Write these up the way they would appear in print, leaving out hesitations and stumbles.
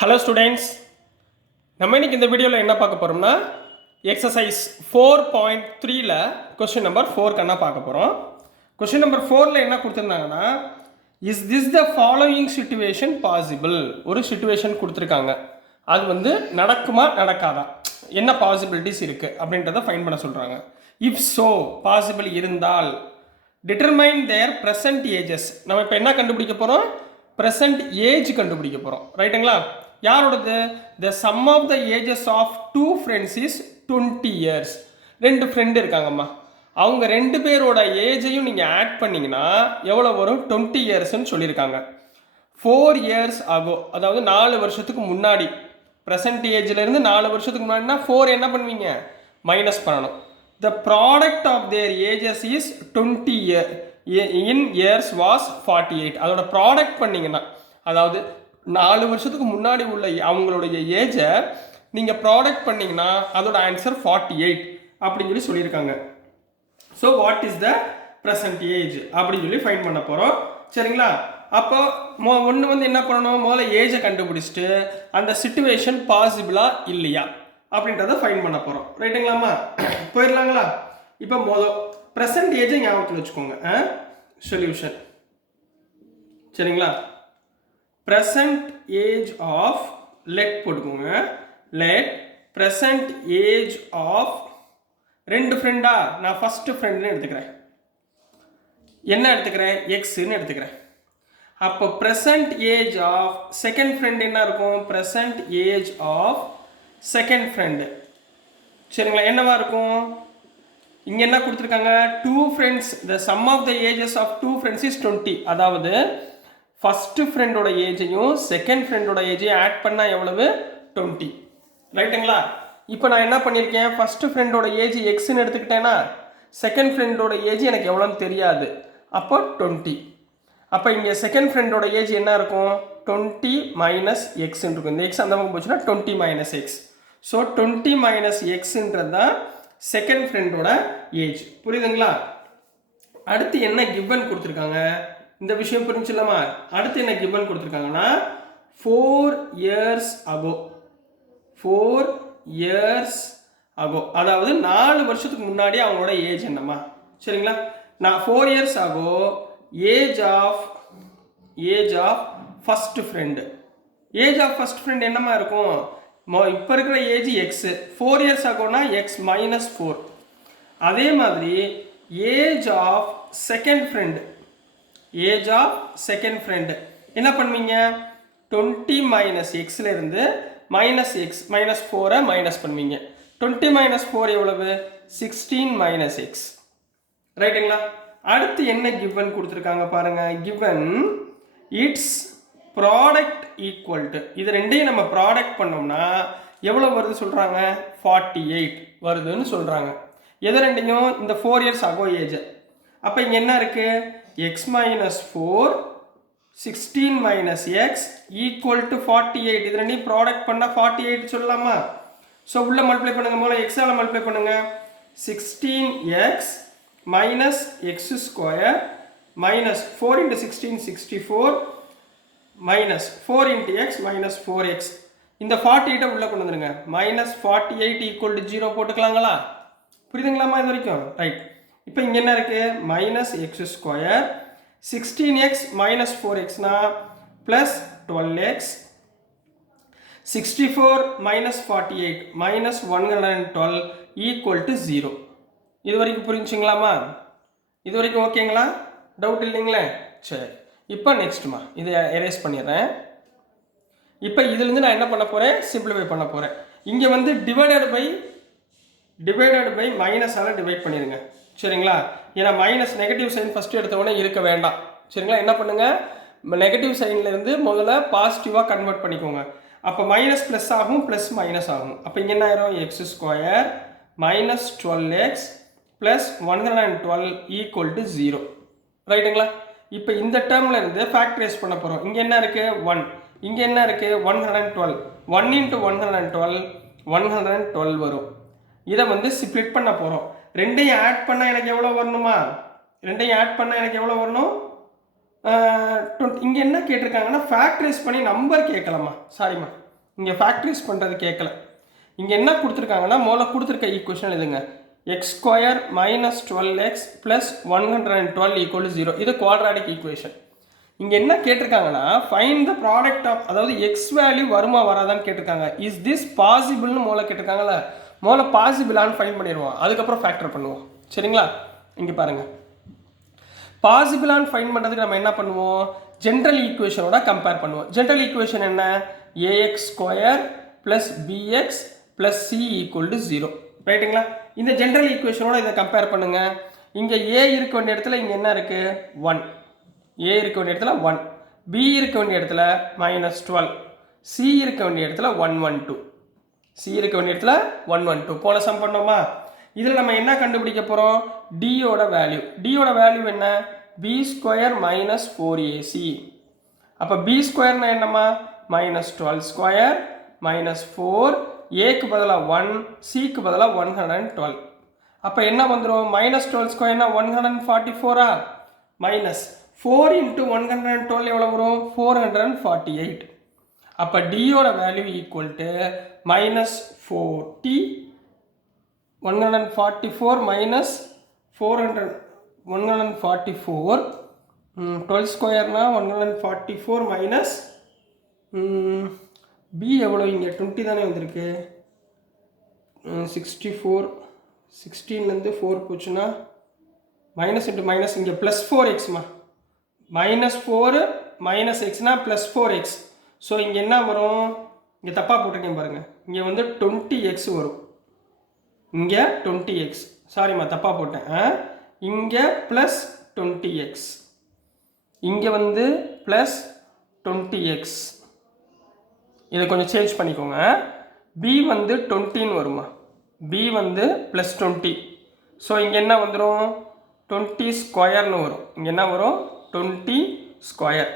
Hello students, நம்ம இன்னைக்கு இந்த வீடியோவில் என்ன பார்க்க போகிறோம்னா எக்ஸசைஸ் 4.3ல் கொஸ்டின் நம்பர் 4 கண்ணா பார்க்க போகிறோம். கொஸ்டின் நம்பர் 4ல் என்ன கொடுத்துருந்தாங்கன்னா, is this the following situation possible? ஒரு சிச்சுவேஷன் கொடுத்துருக்காங்க, அது வந்து நடக்குமா நடக்காதா, என்ன பாசிபிலிட்டிஸ் இருக்குது அப்படின்றத ஃபைன் பண்ண சொல்கிறாங்க. இஃப் ஸோ, பாசிபிள் இருந்தால் டிட்டர்மைன் தேர் ப்ரெசன்ட் ஏஜஸ். நம்ம இப்போ என்ன கண்டுபிடிக்க போகிறோம்? ப்ரெசன்ட் ஏஜ் கண்டுபிடிக்க போகிறோம், ரைட்டுங்களா? யாரோடது? The sum of the ages of two friends is 20 years. ரெண்டு ஃப்ரெண்டு இருக்காங்கம்மா, அவங்க ரெண்டு பேரோட ஏஜையும் நீங்கள் ஆட் பண்ணிங்கன்னா எவ்வளோ வரும்? 20 இயர்ஸ்ன்னு சொல்லியிருக்காங்க. 4 இயர்ஸ் ஆகும், அதாவது 4 வருஷத்துக்கு முன்னாடி. ப்ரெசன்ட் ஏஜ்லேருந்து 4 வருஷத்துக்கு முன்னாடினா 4 என்ன பண்ணுவீங்க? மைனஸ் பண்ணணும். The product of their ages is 20 in years was 48. அதோட ப்ராடக்ட் பண்ணிங்கன்னா, அதாவது 4 வருஷத்துக்கு முன்னாடி உள்ள அவங்களுடைய ஏஜை நீங்கள் ப்ராடக்ட் பண்ணிங்கன்னா அதோட ஆன்சர் 48 அப்படின்னு சொல்லியிருக்காங்க. So what is the present age அப்படின்னு சொல்லி ஃபைன் பண்ண போகிறோம், சரிங்களா? அப்போ ஒன்று வந்து என்ன பண்ணணும்? முதல்ல ஏஜை கண்டுபிடிச்சிட்டு அந்த சிச்சுவேஷன் பாசிபிளா இல்லையா அப்படின்றத ஃபைன் பண்ண போகிறோம், ரைட்டுங்களாம்மா? போயிடலாங்களா? இப்போ ப்ரெசன்ட் ஏஜை ஞாபகத்தில் வச்சுக்கோங்க. சொல்யூஷன், சரிங்களா? present age of, let போட்டுக்கோங்க, let present age of ரெண்டு ஃப்ரெண்டா, நான் ஃபர்ஸ்ட் ஃப்ரெண்ட்னு எடுத்துக்கிறேன். என்ன எடுத்துக்கிறேன்? எக்ஸ்ன்னு எடுத்துக்கிறேன். அப்போ present age of second friend என்ன இருக்கும்? present age of second friend, சரிங்களா? என்னவா இருக்கும்? இங்கே என்ன கொடுத்துருக்காங்க? Two friends, the sum of the ages of two friends is 20. அதாவது ஃபஸ்ட்டு ஃப்ரெண்டோட ஏஜையும் செகண்ட் ஃப்ரெண்டோட ஏஜையும் ஆட் பண்ணால் எவ்வளவு? 20, ரைட்டுங்களா? இப்போ நான் என்ன பண்ணியிருக்கேன்? ஃபஸ்ட்டு ஃப்ரெண்டோட ஏஜ் எக்ஸ்ன்னு எடுத்துக்கிட்டேன்னா செகண்ட் ஃப்ரெண்டோட ஏஜ் எனக்கு எவ்வளோன்னு தெரியாது, அப்போ 20. அப்போ இங்கே செகண்ட் ஃப்ரெண்டோட ஏஜ் என்ன இருக்கும்? 20 மைனஸ் எக்ஸ்ன்னு இருக்கும். இந்த எக்ஸ் அந்த பக்கம் போச்சுன்னா 20 மைனஸ் எக்ஸ். ஸோ 20 மைனஸ் எக்ஸ்ன்றது தான் செகண்ட் ஃப்ரெண்டோட ஏஜ், புரியுதுங்களா? அடுத்து என்ன கிவன் கொடுத்துருக்காங்க? இந்த விஷயம் புரிஞ்சுலாமா? அடுத்து என்ன கிவன் கொடுத்துருக்காங்கன்னா 4 இயர்ஸ் அகோ, 4 இயர்ஸ் அகோ, அதாவது 4 வருஷத்துக்கு முன்னாடி அவங்களோட ஏஜ் என்னம்மா, சரிங்களா? நான் 4 years ago age of first friend. Age of first friend என்னமா இருக்கும்? இப்போ இருக்கிற ஏஜ் எக்ஸ், 4 இயர்ஸ் ஆகோனா எக்ஸ் மைனஸ் 4. அதே மாதிரி age of second friend, age of second friend என்ன பண்ணுவீங்க? 20 மைனஸ் எக்ஸ்ல இருந்து மைனஸ் எக்ஸ் மைனஸ் 4 மைனஸ் பண்ணுவீங்க. 20 மைனஸ் 4 எவ்வளவு? 16 மைனஸ் எக்ஸ், ரைட்டுங்களா? அடுத்து என்ன கிவன் கொடுத்துருக்காங்க பாருங்க. Given it's product equal to, இது ரெண்டையும் நம்ம ப்ராடக்ட் பண்ணோம்னா எவ்வளோ வருது சொல்கிறாங்க? 48 வருதுன்னு சொல்கிறாங்க. எது ரெண்டையும்? இந்த 4 இயர்ஸ் ஆகோ ஏஜ். அப்போ இங்கே என்ன இருக்குது? x minus 4 16 minus x equal to 48. இது ரெண்டையும் ப்ராடக்ட் பண்ணால் 48 சொல்லலாமா? ஸோ உள்ள மல்டிப்ளை பண்ணுங்க, மூலம் எக்ஸால் மல்டிப்ளை பண்ணுங்க. 16x minus X square minus 4 into 16 64 minus 4 into x minus 4x. இந்த 48 உள்ள கொண்டு வந்துருங்க. மைனஸ் 48 ஈக்குவல் டு 0 போட்டுக்கலாங்களா? புரியுதுங்களாமா இது வரைக்கும்? ரைட். இப்போ இங்கே என்ன இருக்குது? Minus X square 16x minus 4xனா plus 12x 64 minus 48 minus 112 equal to 0. இது வரைக்கும் புரிஞ்சுங்களாமா? இது வரைக்கும் ஓகேங்களா? டவுட் இல்லைங்களே? சரி, இப்போ நெக்ஸ்ட்மா இதை எரேஸ் பண்ணிடுறேன். இப்போ இதுலேருந்து நான் என்ன பண்ண போகிறேன்? சிம்பிளிஃபை பண்ண போகிறேன். இங்கே வந்து டிவைடட் பை மைனஸால் டிவைட் பண்ணிடுங்க, சரிங்களா? ஏன்னா மைனஸ் நெகட்டிவ் சைன் ஃபஸ்ட்டு எடுத்தவொடனே இருக்க வேண்டாம், சரிங்களா? என்ன பண்ணுங்கள்? நெகட்டிவ் சைன்லேருந்து முதல்ல பாசிட்டிவாக கன்வெர்ட் பண்ணிக்கோங்க. அப்போ மைனஸ் ப்ளஸ் ஆகும், ப்ளஸ் மைனஸ் ஆகும். அப்போ இங்கே என்ன ஆயிரும்? X square minus 12x plus 112 equal to 0, ரைட்டுங்களா? இப்போ இந்த டேர்மில் இருந்து ஃபேக்டரைஸ் பண்ண போகிறோம். இங்கே என்ன இருக்குது? 1. இங்கே என்ன இருக்குது? 112. 1 into 112 112 வரும். இதை வந்து ஸ்ப்ளிட் பண்ண போகிறோம். ரெண்டையும் ஆட் பண்ணால் எனக்கு எவ்வளோ வரணுமா? ரெண்டையும் ஆட் பண்ணால் எனக்கு எவ்வளோ வரணும்? இங்கே என்ன கேட்டிருக்காங்கன்னா ஃபேக்டரைஸ் பண்ணி நம்பர் கேட்கலாமா? சாரிம்மா, இங்கே ஃபேக்டரைஸ் பண்ணுறது கேட்கல. இங்கே என்ன கொடுத்துருக்காங்கன்னா முதல்ல கொடுத்துருக்க ஈக்குவேஷன் இதுங்க, X square minus 12x plus 112 = 0. இது குவாட்ராட்டிக் ஈக்குவேஷன். இங்கே என்ன கேட்டிருக்காங்கன்னா ஃபைண்ட் த ப்ராடக்ட் ஆஃப், அதாவது எக்ஸ் வேல்யூ வருமா வராதான்னு கேட்டிருக்காங்க. இஸ் திஸ் பாசிபிள்னு முதல்ல கேட்டிருக்காங்கல்ல, முதல்ல பாசிபிளான்னு ஃபைண்ட் பண்ணிடுவோம், அதுக்கப்புறம் ஃபேக்டர் பண்ணுவோம். சரிங்களா? இங்கே பாருங்கள், பாசிபிளான்னு ஃபைண்ட் பண்ணுறதுக்கு நம்ம என்ன பண்ணுவோம், ஜென்ரல் ஈக்குவேஷனோட கம்பேர் பண்ணுவோம். ஜென்ரல் ஈக்குவேஷன் என்ன, a x square plus px plus c = 0. ரைட்டுங்களா? இந்த ஜென்ரல் ஈக்குவேஷனோட இதை கம்பேர் பண்ணுங்கள். இங்கே ஏ இருக்க வேண்டிய இடத்துல இங்கே என்ன இருக்குது, 1. ஏ இருக்க வேண்டிய இடத்துல 1, பி இருக்க வேண்டிய இடத்துல -12, சி இருக்க வேண்டிய இடத்துல 112, சி இருக்க வேண்டிய இடத்துல 112. போன சம் பண்ணோமா? இதில் நம்ம என்ன கண்டுபிடிக்க போகிறோம், டியோட வேல்யூ. டியோட வேல்யூ என்ன, பி ஸ்கொயர் மைனஸ் 4ac. அப்போ பி ஸ்கொயர்னா என்னம்மா, -12 ஸ்கொயர் மைனஸ் 4, ஏக்கு பதிலாக 1, சிக்கு பதிலாக 112. அப்போ என்ன வந்துடும், -12 ஸ்கொயர்னா 144, மைனஸ் 4 × 112 எவ்வளோ வரும், 448. அப்போ டியோட வேல்யூ ஈக்குவல் டு -40, 144 minus 400, 144, 12 ஸ்கொயர்னா 144 மைனஸ் பி எவ்வளோ, இங்கே 20 தானே வந்திருக்கு, 64, 16லேருந்து 4 போச்சுன்னா மைனஸ் இன்ட்டு மைனஸ், இங்கே +4xமா, -4 மைனஸ் எக்ஸ்னா +4x. ஸோ இங்கே என்ன வரும், இங்கே தப்பாக போட்டிருக்கேன் பாருங்கள், இங்கே வந்து 20x வரும், இங்கே 20x, சாரிம்மா தப்பாக போட்டேன், இங்கே +20x, இங்கே வந்து +20x. இதை கொஞ்சம் சேஞ்ச் பண்ணிக்கோங்க. b வந்து 20ன்னு வருமா, b வந்து +20. ஸோ இங்கே என்ன வந்துடும், 20 ஸ்கொயர்னு வரும். இங்கே என்ன வரும், 20 ஸ்கொயர்.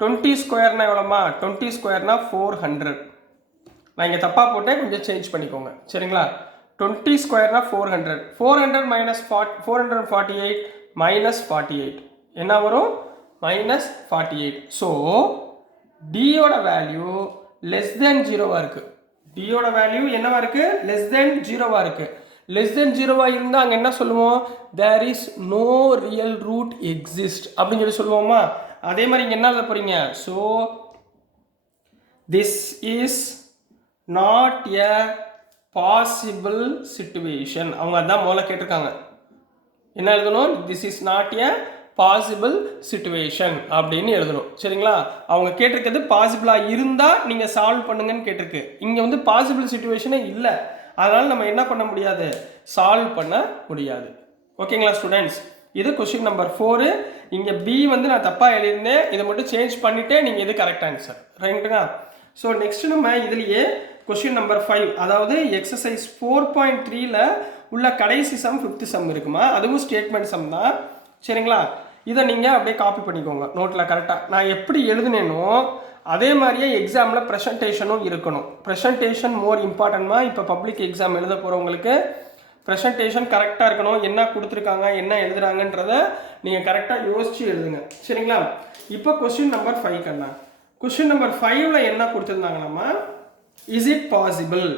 20 ஸ்கொயர்னா எவ்வளோமா, 20 ஸ்கொயர்னா 400. நான் இங்கே தப்பாக போட்டேன், கொஞ்சம் சேஞ்ச் பண்ணிக்கோங்க. சரிங்களா? 20 ஸ்கொயர்னா 400, 400 மைனஸ் 448 மைனஸ் 48 என்ன வரும், -48. ஸோ டியோட வேல்யூ லெஸ் தென் 0வாக இருக்குது. டியோட வேல்யூ என்னவா இருக்குது, லெஸ் தென் 0வாக இருக்குது. லெஸ் தென் 0வாக இருந்தால் அங்கே என்ன சொல்லுவோம், there is no real root exist அப்படின்னு சொல்லி சொல்லுவோமா. அதே மாதிரி இங்கே என்ன எழுத போகிறீங்க, so this is not a possible situation. அவங்க அதான் முதல்ல கேட்டிருக்காங்க, என்ன எழுதணும், this is not a possible situation அப்படின்னு எழுதணும். சரிங்களா? அவங்க கேட்டிருக்கிறது பாசிபிளாக இருந்தால் நீங்கள் சால்வ் பண்ணுங்கன்னு கேட்டிருக்கு. இங்கே வந்து பாசிபிள் சிச்சுவேஷனே இல்லை, அதனால் நம்ம என்ன பண்ண முடியாது, சால்வ் பண்ண முடியாது. ஓகேங்களா ஸ்டூடெண்ட்ஸ்? இது கொஸ்டின் நம்பர் 4. இங்கே பி வந்து நான் தப்பாக எழுதியிருந்தேன், இதை மட்டும் சேஞ்ச் பண்ணிவிட்டு நீங்கள் இது கரெக்ட் ஆன்சர். ரைட்டுங்களா? ஸோ நெக்ஸ்ட் நம்ம இதுலேயே கொஸ்டின் நம்பர் 5, அதாவது எக்ஸசைஸ் 4.3ல உள்ள கடைசி சம் 5th சம் இருக்குமா, அதுவும் ஸ்டேட்மெண்ட் சம் தான். சரிங்களா? இதை நீங்கள் அப்படியே காப்பி பண்ணிக்கோங்க நோட்டில் கரெக்டாக. நான் எப்படி எழுதுனேனோ அதே மாதிரியே எக்ஸாமில் ப்ரெசன்டேஷனும் இருக்கணும். ப்ரெசன்டேஷன் மோர் இம்பார்ட்டன்ட்மா. இப்போ பப்ளிக் எக்ஸாம் எழுத போகிறவங்களுக்கு ப்ரெசன்டேஷன் கரெக்டாக இருக்கணும். என்ன கொடுத்துருக்காங்க, என்ன எழுதுறாங்கன்றதை நீங்கள் கரெக்டாக யோசித்து எழுதுங்க. சரிங்களா? இப்போ கொஸ்டின் நம்பர் 5 கண்ணா, கொஸ்டின் நம்பர் 5ல் என்ன கொடுத்துருந்தாங்களாம்மா, is it possible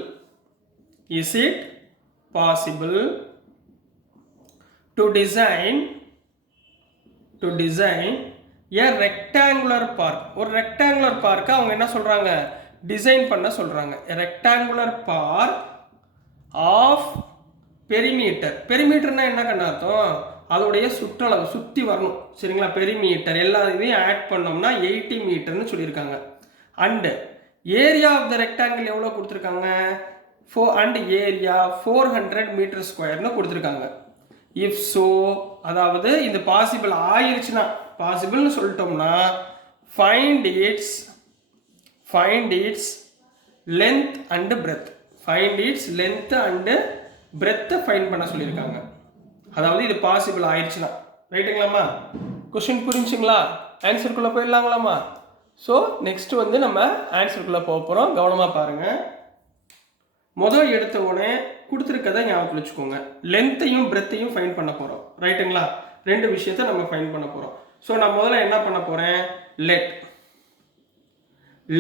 to design a rectangular park. ஒரு rectangular park அவங்க என்ன சொல்றாங்க, டிசைன் பண்ண சொல்றாங்க. a rectangular park of பெரிமீட்டர்னா என்ன கண்ணா அர்த்தம், அதோடைய சுற்றளவு சுற்றி வரணும். சரிங்களா? பெரிமீட்டர் எல்லா இதையும் ஆட் பண்ணோம்னா 80 மீட்டர்னு சொல்லியிருக்காங்க. And area of the rectangle எவ்வளோ கொடுத்துருக்காங்க, அண்ட் ஏரியா 400 மீட்டர் ஸ்கொயர்னு கொடுத்துருக்காங்க. இஃப் ஸோ, அதாவது இந்த பாசிபிள் ஆயிடுச்சுன்னா, பாசிபிள்னு சொல்லிட்டோம்னா find its length and breadth. Find its length and பிரெத்தை ஃபைண்ட் பண்ண சொல்லியிருக்காங்க. அதாவது இது பாசிபிள் ஆயிடுச்சுன்னா. ரைட்டுங்களாம்மா? கொஸ்டின் புரிஞ்சுங்களா? ஆன்சருக்குள்ளே போயிடலாங்களாம்மா? ஸோ நெக்ஸ்ட் வந்து நம்ம ஆன்சருக்குள்ளே போக போகிறோம். கவனமாக பாருங்கள். முதல் எடுத்த உடனே கொடுத்துருக்கதை ஞாபகம் வச்சுக்கோங்க. லென்த்தையும் பிரெத்தையும் ஃபைண்ட் பண்ண போகிறோம். ரைட்டுங்களா? ரெண்டு விஷயத்தை நம்ம ஃபைண்ட் பண்ண போகிறோம். ஸோ நான் முதல்ல என்ன பண்ண போகிறேன்,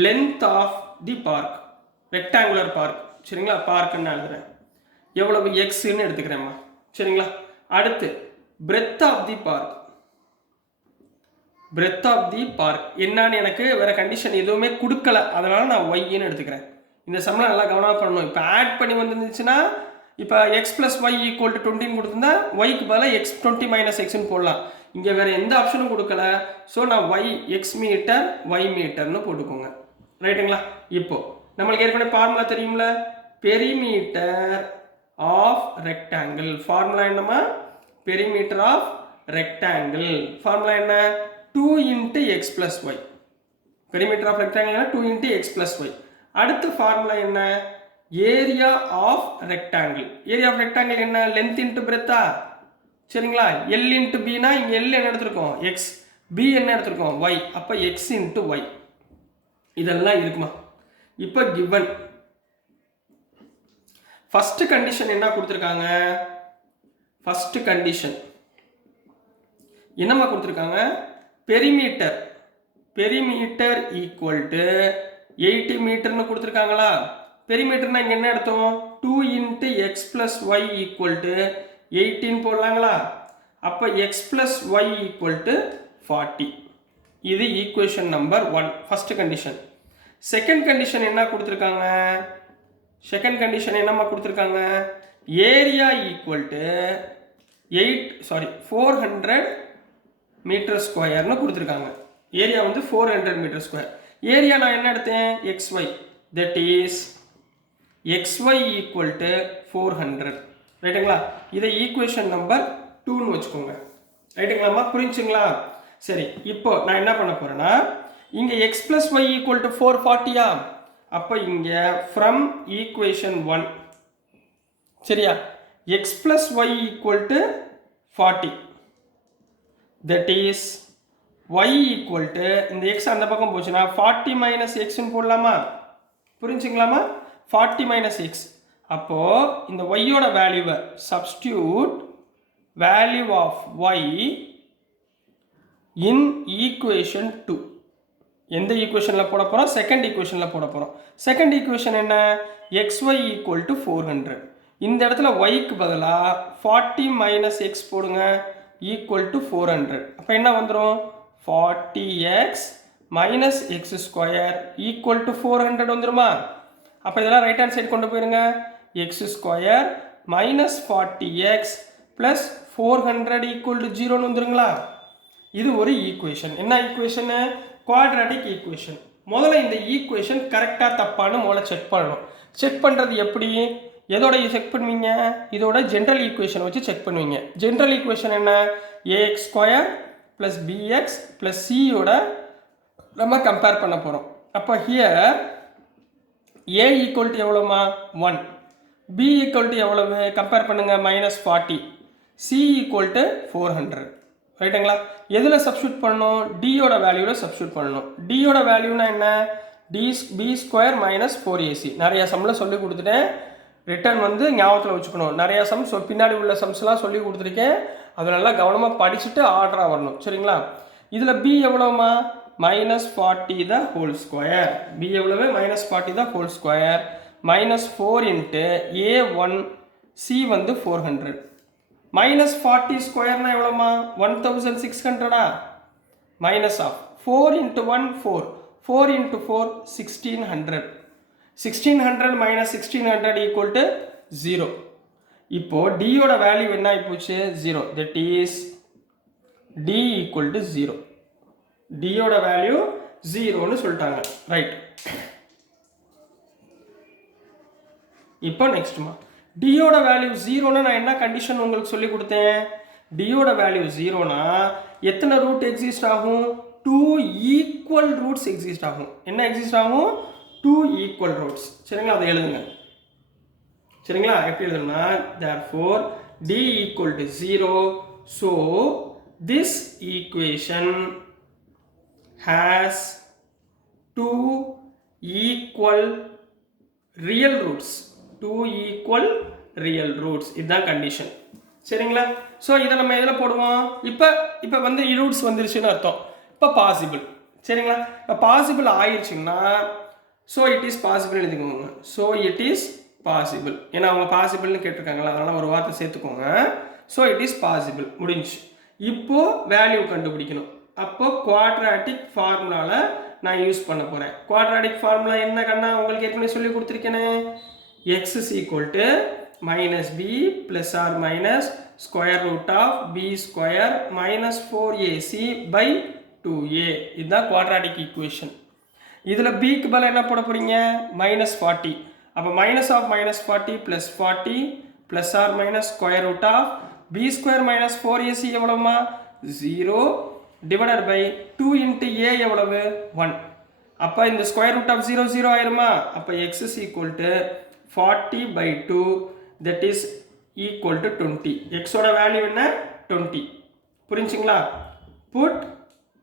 length of the park. Rectangular park சரிங்களா, பார்க்குன்னு நான் எழுதுறேன். எவ்வளவு எக்ஸ்ன்னு எடுத்துக்கிறேம்மா சரிங்களா. அடுத்து breadth of the park, breadth of the park என்னன்னு எனக்கு வேற கண்டிஷன் எதுவுமே கொடுக்கல, அதனால நான் ஒய்ன்னு எடுத்துக்கிறேன். இந்த சம்மில் நல்லா கவனமாக பண்ணணும். இப்போ ஆட் பண்ணி வந்துருந்துச்சுன்னா இப்போ x plus y equal to 20 கொடுத்துருந்தா ஒய்க்கு பதிலாக எக்ஸ் 20 மைனஸ் எக்ஸ்ன்னு போடலாம். இங்கே வேறு எந்த ஆப்ஷனும் கொடுக்கல. ஸோ நான் ஒய் எக்ஸ் மீட்டர் ஒய் மீட்டர்னு போட்டுக்கோங்க ரைட்டுங்களா. இப்போ நம்மளுக்கு ஏற்கனவே ஃபார்முலா தெரியும்ல, பெரிமீட்டர் ஆஃப் ரெக்டாங்கிள். ஃபார்முலா என்னமா, பெரிமீட்டர் ஆஃப் ரெக்டாங்கிள். ஃபார்முலா என்ன, 2 into x plus y. Perimeter of rectangle 2 into x plus y. அடுத்த ஃபார்முலா என்ன, area of rectangle. Area of rectangle என்ன, லென்த் இன்ட்டு பிரெத்தா சரிங்களா. எல் இன்ட்டு பினா இங்கே L என்ன எடுத்திருக்கோம் எக்ஸ், பி என்ன எடுத்திருக்கோம் ஒய், அப்போ எக்ஸ் இன்ட்டு ஒய். இதெல்லாம் இருக்குமா. இப்போ கிவன் ஃபர்ஸ்ட் கண்டிஷன் என்ன கொடுத்துருக்காங்க, ஃபர்ஸ்ட் கண்டிஷன் என்னம்மா கொடுத்துருக்காங்க, பெரிமீட்டர், பெரிமீட்டர் ஈக்குவல் டு 80 மீட்டர்னு கொடுத்துருக்காங்களா. பெரிமீட்டர்னா இங்கே என்ன எடுத்தோம், 2 into x plus y equal to 18 போடலாங்களா. அப்போ x plus y equal to 40. இது equation number 1 first condition. Second condition என்ன கொடுத்துருக்காங்க, செகண்ட் கண்டிஷன் என்னம்மா கொடுத்துருக்காங்க, ஏரியா ஈக்குவல் டு 400 மீட்டர் ஸ்கொயர்னு கொடுத்துருக்காங்க. ஏரியா வந்து 400 மீட்டர் ஸ்கொயர். ஏரியா நான் என்ன எடுத்தேன், xy, that is xy equal to 400 ரைட்டுங்களா. இதை ஈக்குவேஷன் நம்பர் 2ன்னு வச்சுக்கோங்க ரைட்டுங்களாம்மா, புரிஞ்சுங்களா. சரி, இப்போ நான் என்ன பண்ண போறேன்னா, இங்கே x plus y equal to 440யா, அப்போ இங்கே from equation 1 சரியா, x plus y equal to 40, that is y equal to இந்த x அந்த பக்கம் போச்சுன்னா 40 minus x ன்னு போடலாமா, புரிஞ்சுங்களாமா. 40 minus x, அப்போ இந்த y ஓட வேல்யூவை substitute value of y in equation 2. எந்த ஈக்குவேஷனில் போட போகிறோம், செகண்ட் ஈக்குவேஷனில் போட போகிறோம். செகண்ட் ஈக்குவேஷன் என்ன, xy equal to 400. இந்த இடத்துல yக்கு பதிலாக 40 minus x போடுங்க, equal to 400. அப்போ என்ன வந்துடும், 40x minus x square equal to 400 வந்துருமா. அப்போ இதெல்லாம் ரைட் ஹேண்ட் சைடு கொண்டு போயிருங்க, x square minus 40x plus 400 equal to 0 வந்துருங்களா. இது ஒரு ஈக்குவேஷன். என்ன ஈக்குவேஷன், குவாட்ராட்டிக் ஈக்குவேஷன். முதல்ல இந்த ஈக்குவேஷன் கரெக்டாக தப்பான்னு முதல்ல செக் பண்ணணும். செக் பண்ணுறது எப்படி, எதோட செக் பண்ணுவீங்க, இதோட ஜென்ரல் ஈக்குவேஷன் வச்சு செக் பண்ணுவீங்க. ஜென்ரல் ஈக்குவேஷன் என்ன, ax ஸ்கொயர் ப்ளஸ் பிஎக்ஸ் ப்ளஸ் சியோட நம்ம கம்பேர் பண்ண போகிறோம். அப்போ ஹியர் a ஈக்குவல் டு எவ்வளோமா 1, b ஈக்குவல் டு எவ்வளவு கம்பேர் பண்ணுங்க -40, c ஈக்குவல் டு 400 ரைட்டுங்களா. எதில் சப்ஸ்டியூட் பண்ணணும், டியோட வேல்யூவில் சப்ஸ்டியூட் பண்ணணும். டியோட வேல்யூனா என்ன, பி ஸ்கொயர் மைனஸ் 4ac. நிறைய சம்மில் சொல்லி கொடுத்துட்டேன், ரிட்டர்ன் வந்து ஞாபகத்தில் வச்சுக்கணும். நிறைய சம்ஸ் பின்னாடி உள்ள சம்ஸ்லாம் சொல்லி கொடுத்துருக்கேன், அதெல்லாம் கவனமாக படிச்சுட்டு ஆர்டராக வரணும் சரிங்களா. இதில் பி எவ்வளோமா, -40 த ஹோல் ஸ்கொயர். பி எவ்வளவு, -40 the whole square -4 into a1, C வந்து 400. -40 ஸ்கொயர்னா எவ்வளோமா, 1600. Minus of 4 into 1 4, 4 into 4 1600. 1600 minus 1600 equal to 0. இப்போ டியோட வேல்யூ என்ன ஆயிப்போச்சு, 0. that is d equal to 0. டியோட value 0ன்னு சொல்லிட்டாங்க ரைட். இப்போ நெக்ஸ்ட்மா, டியோட வேல்யூ 0னா நான் என்ன கண்டிஷன் உங்களுக்கு சொல்லி கொடுத்தேன், டியோட வேல்யூ 0னா எத்தனை ரூட் எக்ஸிஸ்ட் ஆகும், 2 ஈக்குவல் ரூட்ஸ் எக்ஸிஸ்ட் ஆகும். என்ன எக்ஸிஸ்ட் ஆகும், 2 ஈக்குவல் ரூட்ஸ் சரிங்களா. அதை எழுதுங்க சரிங்களா. எப்படி எழுதுனா, therefore d equal to 0, so this equation has 2 equal real roots. 2 equal real roots, இதுதான் கண்டிஷன் சரிங்களா. ஸோ இதை நம்ம எதில் போடுவோம், இப்போ வந்து ரூட்ஸ் வந்துருச்சுன்னு அர்த்தம். இப்போ பாசிபிள் சரிங்களா. இப்போ பாசிபிள் ஆயிடுச்சுன்னா ஸோ இட் இஸ் பாசிபிள் எழுதிக்கோங்க. ஸோ இட் இஸ் பாசிபிள், ஏன்னா அவங்க பாசிபிள்னு கேட்டிருக்காங்களா, அதனால் ஒரு வார்த்தை சேர்த்துக்கோங்க. ஸோ இட் இஸ் பாசிபிள் முடிஞ்சு. இப்போது வேல்யூ கண்டுபிடிக்கணும். அப்போ குவாட்ராட்டிக் ஃபார்முலாவில் நான் யூஸ் பண்ண போகிறேன். குவாட்ராட்டிக் ஃபார்முலா என்ன கண்ணா, உங்களுக்கு ஏற்கனவே சொல்லி கொடுத்துருக்கேனே. X is equal to minus B plus or minus square root of B square minus 4ac by 2a. இதுதான் குவாட்ராட்டிக் ஈக்குவேஷன். இதில் பிக்கு பதில் என்ன போட போகிறீங்க, மைனஸ் 40. அப்போ minus of minus 40 plus 40 plus or minus square root of B square minus 4ac எவ்வளோமா, 0 divided by 2 into A எவ்வளவு, 1. அப்போ இந்த ஸ்கொயர் ரூட் ஆஃப் 0 0 ஆயிருமா. அப்போ x is equal to 40 by 2 that is equal to 20. எக்ஸோட value என்ன, 20. புரிஞ்சுங்களா. Put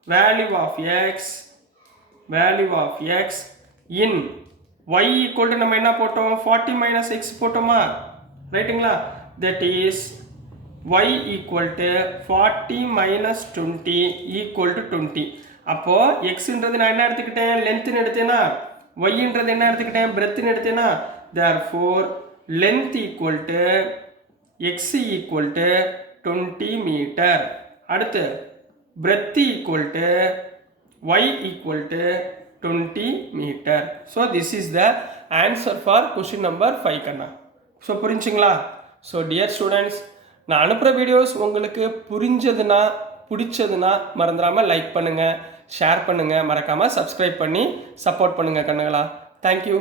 value of x in y equal to நம்ம என்ன போட்டோம், 40 மைனஸ் எக்ஸ் போட்டோமா, ரைட்டுங்களா. That is y equal to 40 minus 20 equal to 20. அப்போ xன்றது நான் என்ன எடுத்துக்கிட்டேன், லென்த்னு எடுத்தேனா, yன்றது என்ன எடுத்துக்கிட்டேன், breadthனு எடுத்தேனா. therefore length equal to x equal to 20 meter. அடுத்து breadth equal to y equal to 20 meter. so this is the answer for question number 5 Kanna. so புரிஞ்சுங்களா. so dear students, நான் அனுப்புகிற வீடியோஸ் உங்களுக்கு புரிஞ்சதுன்னா பிடிச்சதுன்னா மறந்துடாமல் லைக் பண்ணுங்கள், ஷேர் பண்ணுங்கள், மறக்காமல் சப்ஸ்கிரைப் பண்ணி சப்போர்ட் பண்ணுங்கள் கண்ணுங்களா. தேங்க்யூ.